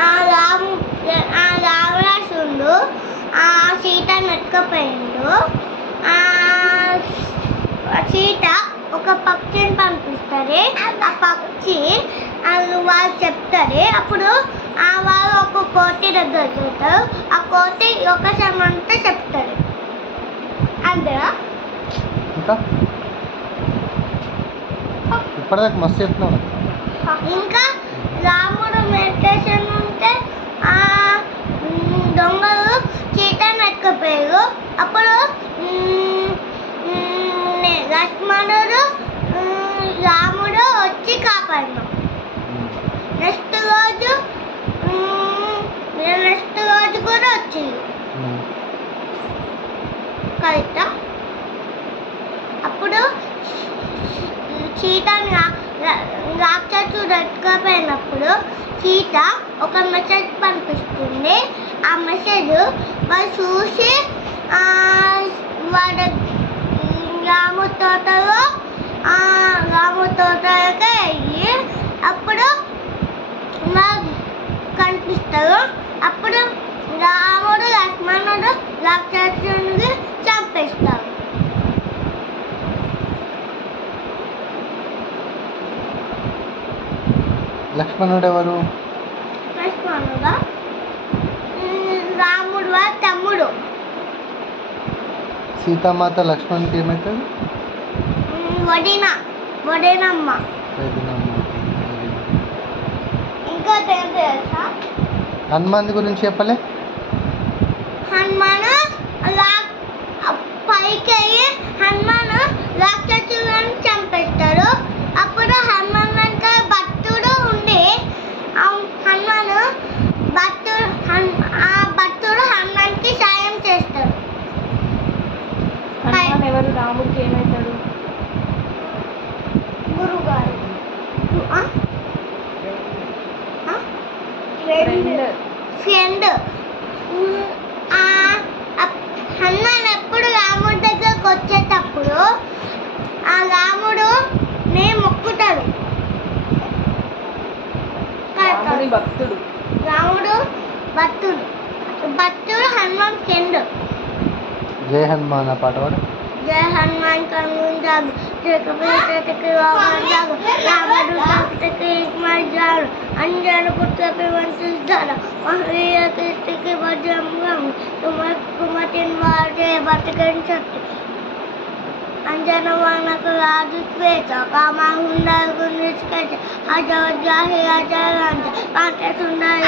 ఆ రాము ఆ రావణాసురుడు ఆ సీతను ఎత్తుకుపోయిండు. సీత ఒక పక్షిని పంపిస్తుంది. ఆ పక్షి వాళ్ళు చెప్తారు. అప్పుడు వాళ్ళు ఒక కోటి దగ్గర చూస్తారు. ఆ కోటి ఒక సమంతా చెప్తారు. అంతేనా? ఇప్పటిదాకా మస్తు చెప్తున్నావు. ఇంకా రాముడు మెడిటేషన్ ఉంటే ఆ దొంగలు సీతను ఎత్తుకుపోయారు. అప్పుడు లక్ష్మణుడు రాముడు వచ్చి కాపాడినాం. నెక్స్ట్ రోజు కూడా వచ్చింది కరెక్టా? అప్పుడు సీతను రాక్షసుడు ఎత్తుకుపోయినప్పుడు సీత ఒక మెసేజ్ పంపిస్తుంది. ఆ మెసేజ్ వాళ్ళు చూసి వాడు రాము తోటలోకి వెళ్ళి అప్పుడు కనిపిస్తారు. అప్పుడు రాముడు లక్ష్మణుడు రాక్షసుడిని చంపేస్తారు. లక్ష్మణుడు ఎవరు? లక్ష్మణుడా రాముడు వాళ్ళ తమ్ముడు. సీతామాత లక్ష్మణునికి ఏమవుతుంది? వడినమ్మ. ఇంకా తెలుసా? హనుమాన్ గురించి చెప్పలే. హనుమాన్ పైకి అయ్యి హనుమాన్ రాక్షసులను చంపేస్తాడు. అప్పుడు హనుమాన్ వెంట భక్తుడు ఉండి భక్తుడు హనుమాన్కి సాయం చేస్తాడు. ఎవరు? రాముడికి ఏమవుతాడు? గురుగారు ఫ్రెండ్. హనుమాన్ ఎప్పుడు రాముడి దగ్గరకు వచ్చేటప్పుడు ఆ రాముడు మొక్కుతాడు. భక్తుడు. రాముడు భక్తుడు హనుమాన్ ఫ్రెండ్. జై హనుమాన్ ఆ పాట పాడు. జయ హనుమాన్ కనుంజాగు జగపతికి రామజాగు రాముడు భక్తికి మజాడు అంజన పుత్రపై వంచిస్తాడు మహవీర కీర్తికి వజ్రము కుమతిని వాడే బతికించట్టు అంజన వానకు రాజు స్వేచ్ఛ కామహుండకు నిష్కర్ష అజవజాహి అజరాంజ పాట సుందర